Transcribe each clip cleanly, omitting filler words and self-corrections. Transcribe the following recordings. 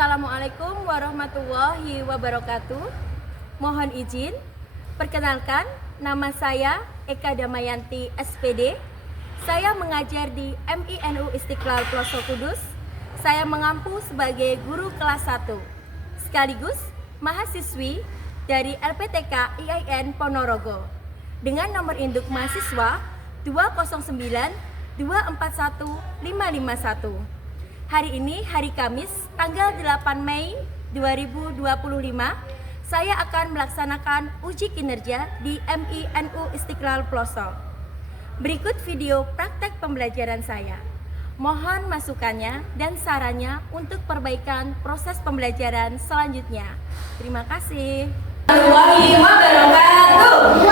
Assalamualaikum warahmatullahi wabarakatuh. Mohon izin, perkenalkan, nama saya Eka Damayanti SPD. Saya mengajar di MINU Istiqlal Pelosok Kudus. Saya mengampu sebagai guru kelas 1, sekaligus mahasiswi dari LPTK IAIN Ponorogo dengan nomor induk mahasiswa 209 241 551. Hari ini hari Kamis tanggal 8 Mei 2025, saya akan melaksanakan uji kinerja di MINU Istiqlal Pelosok. Berikut video praktek pembelajaran saya. Mohon masukannya dan sarannya untuk perbaikan proses pembelajaran selanjutnya. Terima kasih. Warahmatullahi wabarakatuh.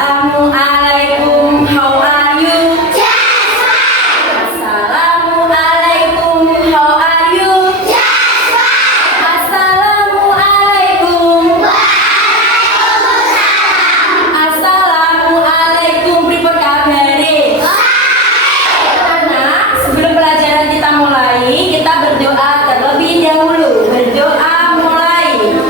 Assalamualaikum, how are you? Just fine. Assalamualaikum, how are you? Just fine. Assalamualaikum. Waalaikumsalam. Assalamualaikum, pripun kabare? Anak, sebelum pelajaran kita mulai, kita berdoa terlebih dahulu. Berdoa mulai.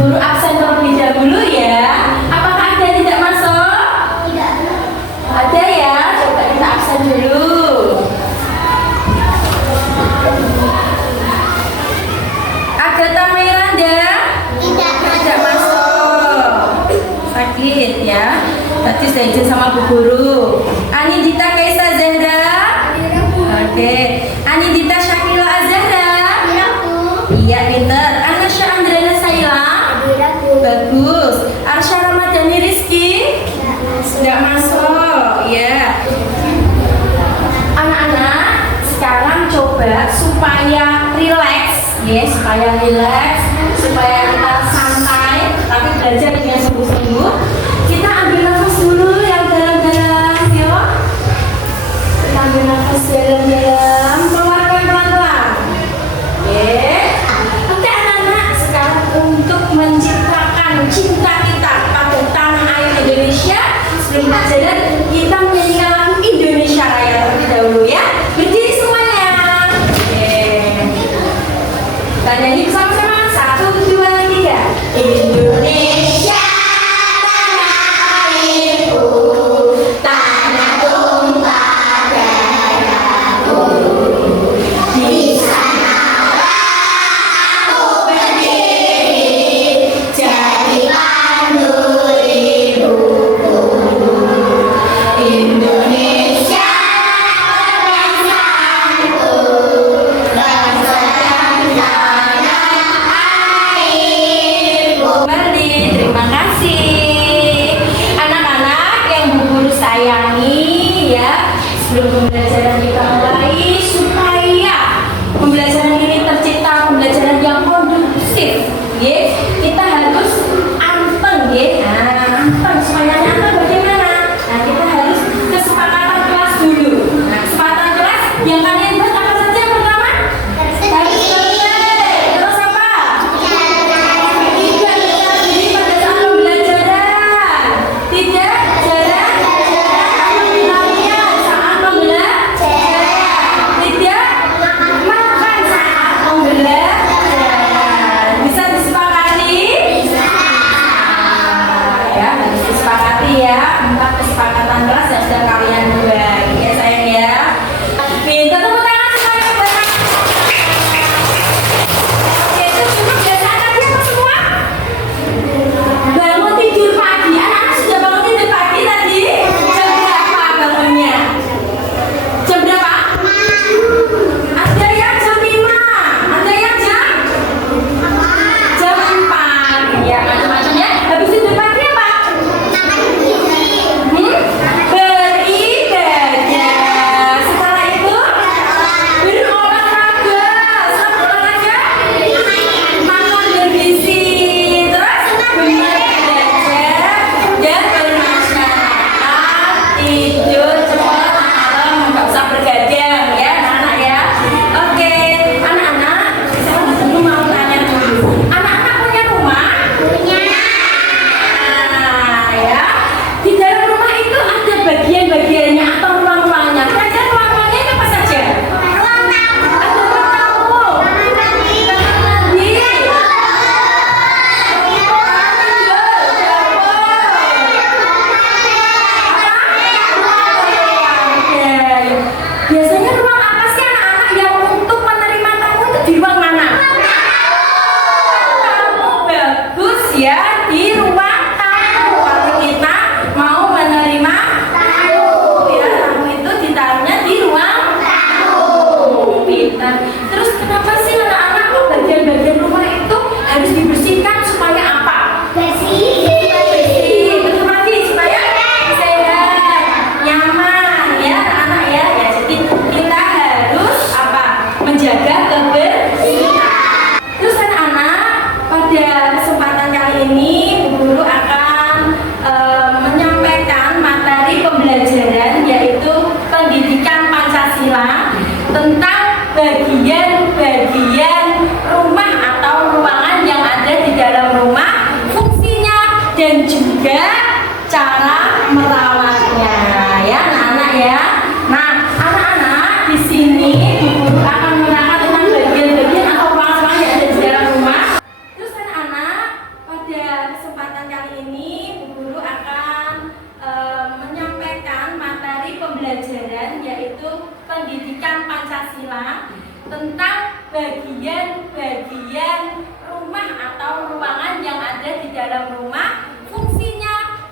Guru absen terlebih dahulu ya. Apakah ada yang tidak masuk? Tidak. Ada ya, coba kita absen dulu. Agatha Miranda tidak masuk. Sakit ya. Tadi saya izin sama Bu Guru. Anindita Kaisa Zahra. Oke. Anindita Syakila Azhara. Iya, pinter. Anasya Andrana Saila. Bagus. Arsya Ramadhani Rizky. Tidak masuk. Ya. Anak-anak, sekarang coba supaya rileks, ya, supaya rileks, supaya kita santai, tapi belajar dengan sungguh-sungguh. Kita ambil nafas dulu yang dalam-dalam, yuk. Kita ambil nafas dalam-dalam, keluarkan pelan-pelan. Oke. Oke anak-anak, sekarang untuk menciptakan cinta kita pada tanah air Indonesia, sebelum pelajaran kita menyanyikan lagu Indonesia Raya terlebih dahulu ya. Berdiri semuanya. Oke. Kita nyanyi bersama-sama. 1, 2, 3. Indonesia tanah airku, tanah tumpah darahku. Di sana aku berdiri, jadi pandu ibuku. Indonesia bangsaku, bangsa dan tanah airku.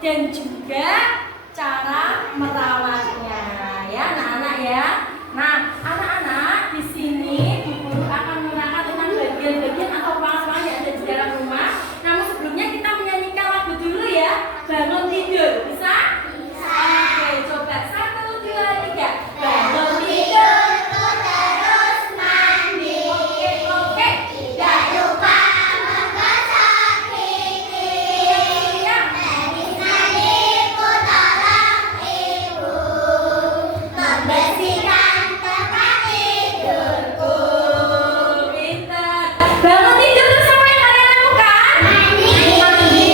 dan juga cara merawatnya, ya anak-anak ya. Nah, anak-anak di sini Bu Guru akan menerangkan tentang bagian-bagian atau ruangan-ruangan yang ada di dalam rumah. Namun sebelumnya kita menyanyikan lagu dulu ya. Bangun tidur, bisa? Oke, coba 1, 2, 3. Bangun tidur. Terus mandi. Oke. Tidak lupa menggosok gigi. Habis mandi pun tolong ibu membersihkan tempat tidurku. Pintar. Bangun tidur terus apa yang kalian lakukan? Mandi.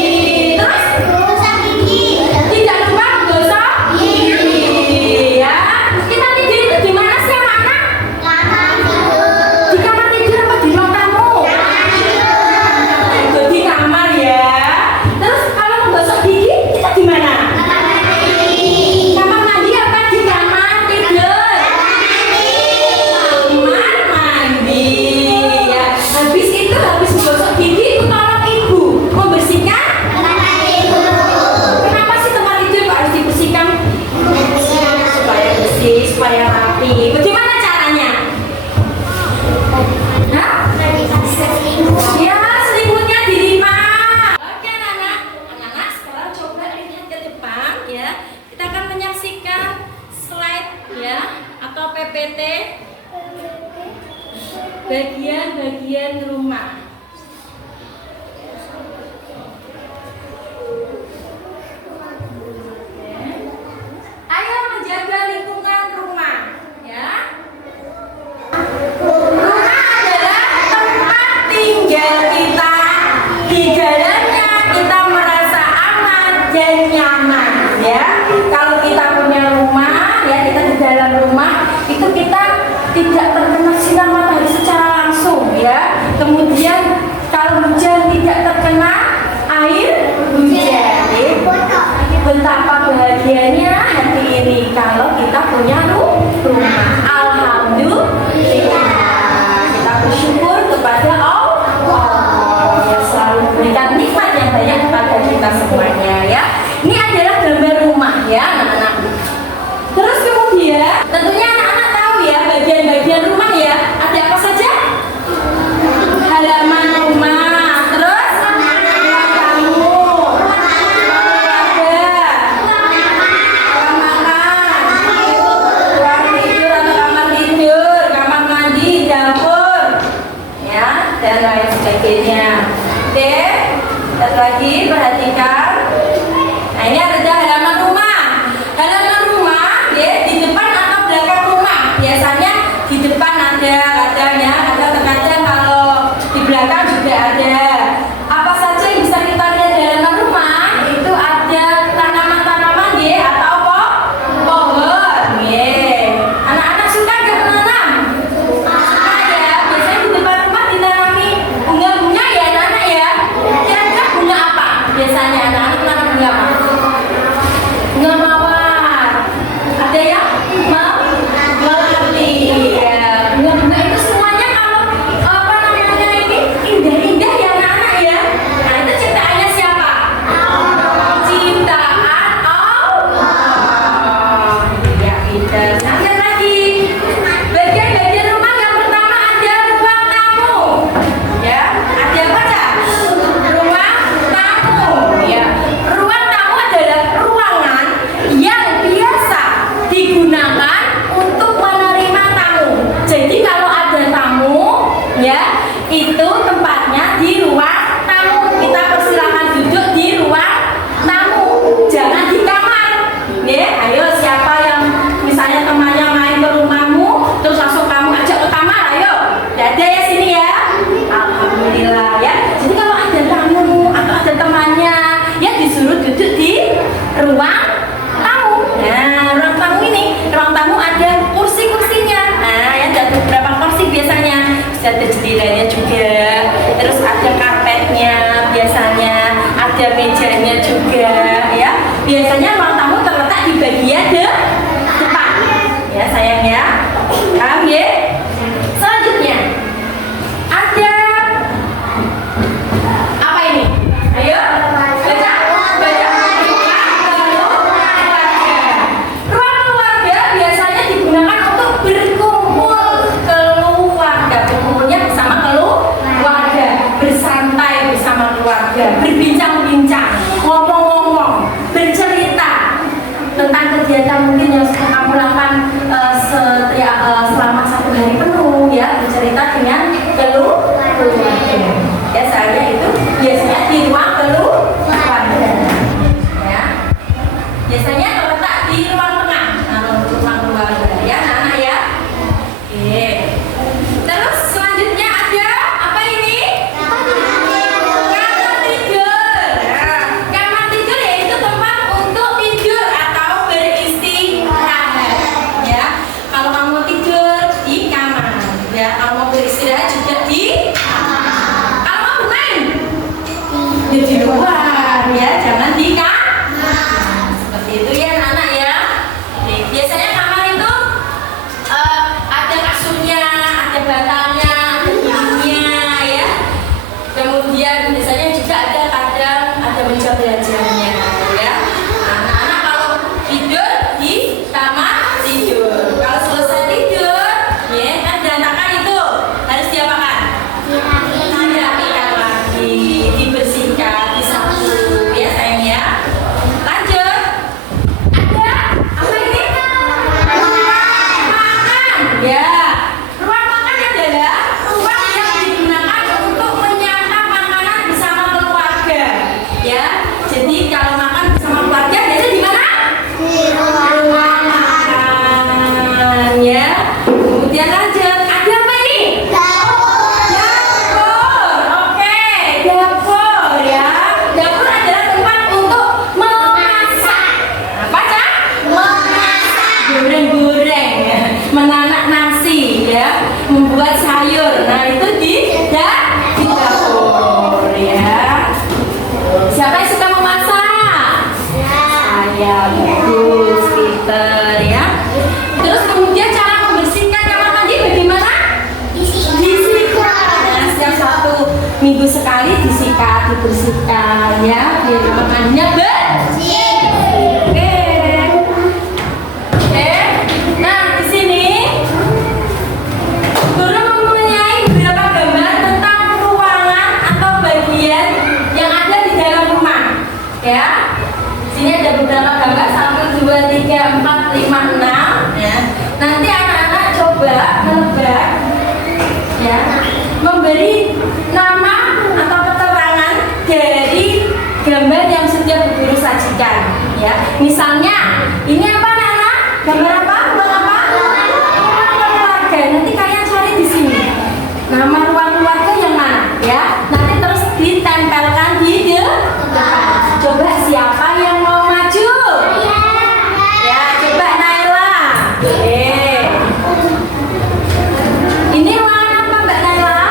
Terus Gosok gigi. tidak lupa menggosok gigi. Ya. Kita tidur itu di mana sih anak-anak? Kamar tidur. Di kamar tidur apa di ruang tamu? Itu di kamar ya. Terus kalau menggosok gigi kita di mana? Kamar mandi apa di kamar tidur? Kamar mandi ya. Habis itu habis menggosok gigi itu tolong ibu membersihkan. Kenapa sih tempat tidur kok harus dibersihkan? Supaya bersih, supaya rapi. Bagaimana caranya? Hah? Ya, selimutnya dilipat. Oke, anak-anak sekarang coba lihat ke depan ya. Kita akan menyaksikan slide ya atau PPT bagian-bagian rumah. Oke. Ayo menjaga lingkungan rumah ya. Rumah adalah tempat tinggal kita. Di dalamnya kita merasa aman dan nyaman ya. Kalau kita punya rumah ya, kita di dalam rumah itu kita tidak terkena sinar matahari secara langsung ya. Kemudian kalau hujan tidak terkena air hujan. Betapa bahagianya hati ini kalau kita punya rumah. Alhamdulillah. Kita bersyukur kepada Allah yang selalu memberikan nikmat yang banyak kepada kita semuanya ya. Ini adalah gambar rumah ya anak-anak. Terus kemudian tentunya anak-anak tahu ya bagian-bagian rumah ya. Ada apa saja? Halaman rumah. Terus ruang tamu. Dan lain sebagainya. Oke, satu lagi perhatikan. Nah ini ada halaman rumah. Halaman rumah ya di depan atau belakang rumah. Biasanya di depan ada katanya, ada terkadang kalau di belakang juga ada. Apa saja yang bisa kita lihat di halaman rumah? Itu ada tanaman-tanaman ya atau pohon. Ya. Anak-anak suka nggak menanam? Biasanya di depan rumah ditanami bunga-bunga ya anak-anak ya. Kira-kira bunga apa? Biasanya anak-anak menanam bunga apa? Bunga mawar. Ada yang melati. Ya. Bunga-bunga itu semuanya kalau apa namanya ini indah-indah ya anak-anak ya. Nah itu ciptaannya siapa? Ciptaan Allah. Ya pintar. Nah, lihat lagi. Bagian-bagian rumah yang pertama ada ruang tamu. Ya, ada apa ya? Ruang tamu. Ya, ruang tamu adalah ruangan yang biasa digunakan untuk menerima tamu. Jadi kalau ada tamu, ya itu tempatnya di ruang tamu. Kita persilakan duduk di ruang tamu, jangan di kamar. Ya, ayo siapa yang misalnya temannya main ke rumahmu, terus langsung kamu ajak ke kamar, ayo. Dadah ya sini ya. Alhamdulillah ya. Jadi kalau ada tamu atau ada temannya, ya disuruh duduk di ruang tamu. Nah, ruang tamu ini, ruang tamu ada kursi-kursinya. Nah, ya ada beberapa kursi biasanya. Bisa ada jendelanya juga. Terus ada karpetnya biasanya, ada mejanya juga ya. Biasanya ruang tamu terletak di bagian depan. Ya sayang ya. Paham ya? Selanjutnya ada apa ini? Ayo baca. keluarga, berbincang-bincang, ngomong-ngomong, bercerita tentang kegiatan mungkin yang sudah kamu lakukan selama 1 hari penuh, ya, bercerita dengan keluarga. Biasanya itu di ruang keluarga, ya. Biasanya terletak di ruang tengah, untuk ruang keluarga, ya, anak-anak ya. Oke. Terus selanjutnya ada apa ini? Kamar tidur. Nah, kamar tidur yaitu tempat untuk tidur atau beristirahat. Ya, kalau kamu tidur di kamar, ya, kalau mau beristirahat juga di kamar. Kalau mau bermain, ya di luar, ya, jangan di kamar. Seperti itu ya, anak-anak ya. Oke, biasanya kamar itu ada kasurnya, ada bantalnya, ada dindingnya, ya. Kemudian biasanya juga ada meja belajarnya, ya. Anak-anak kalau tidur di kamar tidur, kalau selesai tidur, ya, kan berantakan itu harus diapakan? Dirapikan lagi, dibersihkan, disapu, ya sayang ya. Lanjut. Ada apa ini? Makan, ya. Ruang makan adalah ruang yang digunakan untuk menyantap makanan bersama keluarga, ya. Jadi kalau makan bersama keluarga biasanya di mana? Ruang makan, ya. Kemudian lanjut. Ada apa ini? Dapur. Oke, dapur, ya. Dapur adalah tempat untuk memasak. Apa aja? Goreng-goreng, ya. Menanak nasi, ya. Membuat sayur. Nah, itu di dapur, ya. Siapa yang suka memasak? Saya, bagus, pinter, ya. Terus kemudian cara membersihkan kamar mandi bagaimana? Disikat. Nah, setiap 1 minggu sekali disikat, dibersihkan, ya, biar kamar mandinya bersih. Oke. Nah, di sini Guru mempunyai beberapa gambar tentang ruangan atau bagian yang ada di dalam rumah, ya. Sini ada beberapa gambar 1, 2, 3, 4, 5, 6, ya. Nanti anak-anak coba menebak, ya, memberi nama atau keterangan dari gambar yang sudah Guru sajikan, ya. Misalnya, ini apa anak-anak? Gambar apa? Ruang apa? Ruang keluarga. Nanti kalian cari di sini. Nama ruang keluarga yang mana, ya? Nanti terus ditempelkan di depan. Coba siapa yang mau maju? Ya, coba Naila. Ini ruangan apa Mbak Naila?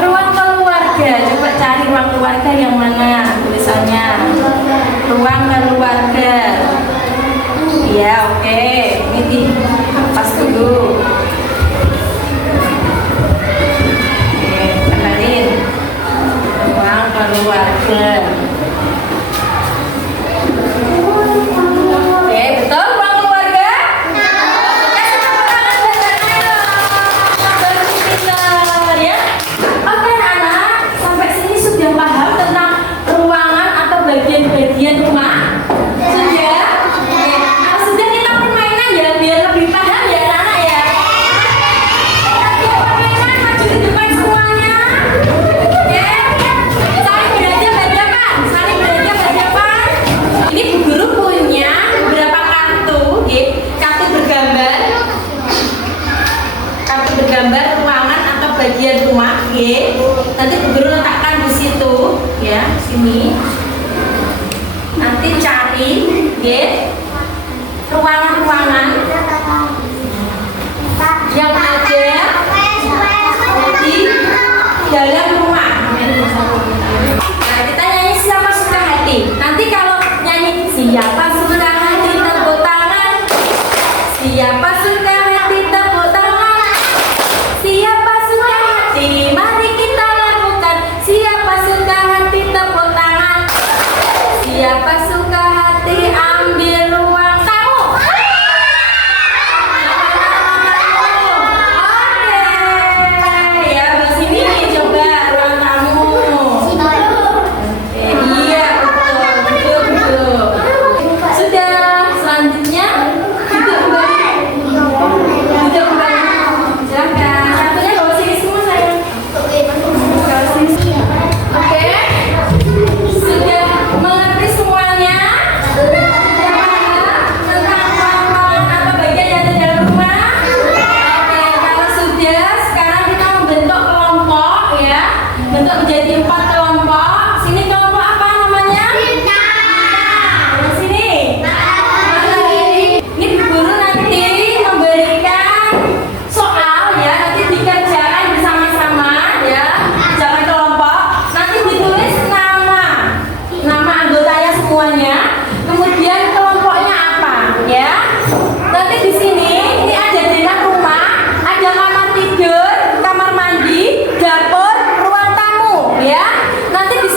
Ruang keluarga. Coba cari ruang keluarga yang mana tulisannya. Ruang keluarga. Ya, oke. Ini dilepas dulu. Oke, cariin. Ruang keluarga. Oke, betul ruang keluarga? Kasih tepuk tangan buat Mbak Naila. Bagus, pintar, ya. Oke, anak-anak, sampai sini sudah paham tentang ruangan atau bagian-bagian rumah? Sudah? Oke. Kalau sudah kita permainan ya, biar lebih paham ya anak-anak ya. Kita permainan, maju di depan semuanya. Oke. Saling berhadapan-hadapan, saling berhadapan-hadapan. Ini Bu Guru punya beberapa kartu, oke? Kartu bergambar ruangan atau bagian rumah, oke? Nanti Bu Guru letakkan di situ, ya, sini. Nanti cari, oke, ruangan-ruangan yang ada di dalam rumah. Nah, kita nyanyi siapa suka hati. Nanti kalau nyanyi siapa suka hati tepuk tangan. Siapa suka hati tepuk tangan. Siapa suka hati mari kita lakukan. Siapa suka hati tepuk tangan. Siapa suka hati ambil ruang tamu. Oke, ya, di sini coba ruang tamu. dibentuk menjadi 4 kelompok. Sini kelompok apa namanya? Yang sini. Ini guru nanti memberikan soal ya, nanti dikerjakan bersama-sama ya. Jangan kelompok. Nanti ditulis nama anggotanya semuanya. Kemudian kelompoknya apa ya? Nanti di sini ini ada denah rumah, ada kamar tidur, kamar mandi, dapur, ruang tamu ya. Nanti di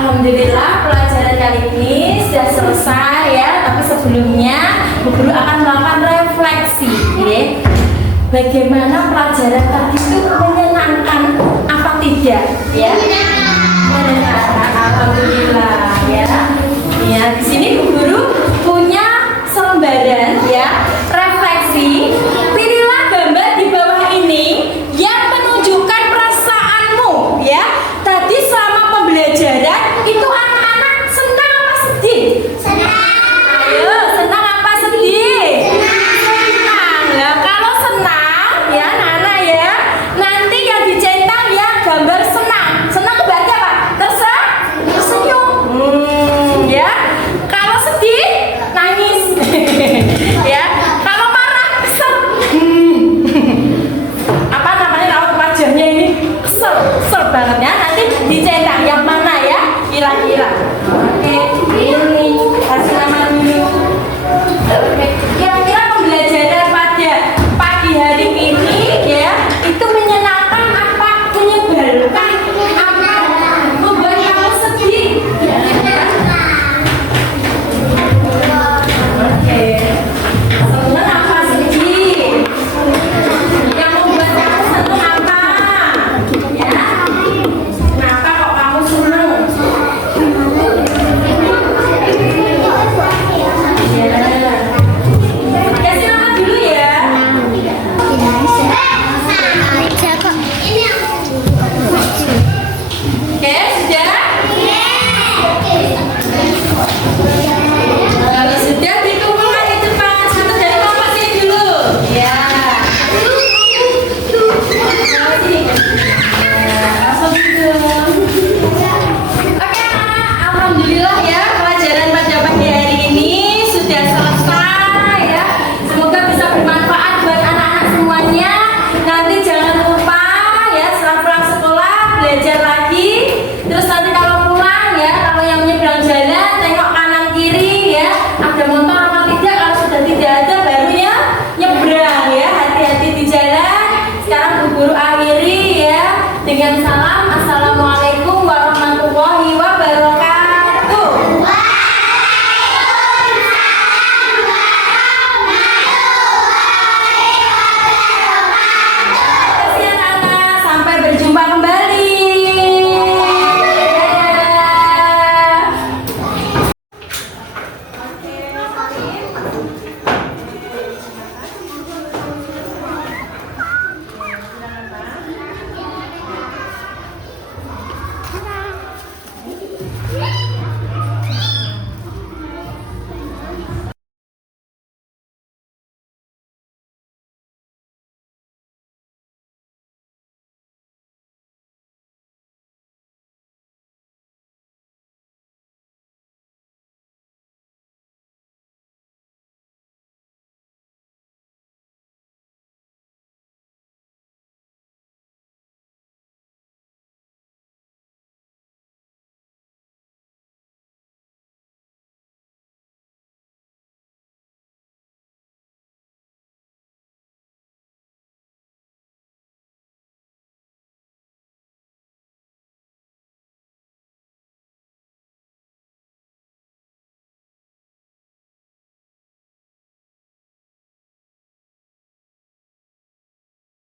Alhamdulillah pelajaran kali ini sudah selesai ya. Tapi sebelumnya Bu Guru akan melakukan refleksi ya. Bagaimana pelajaran tadi itu menyenangkan apa tidak ya?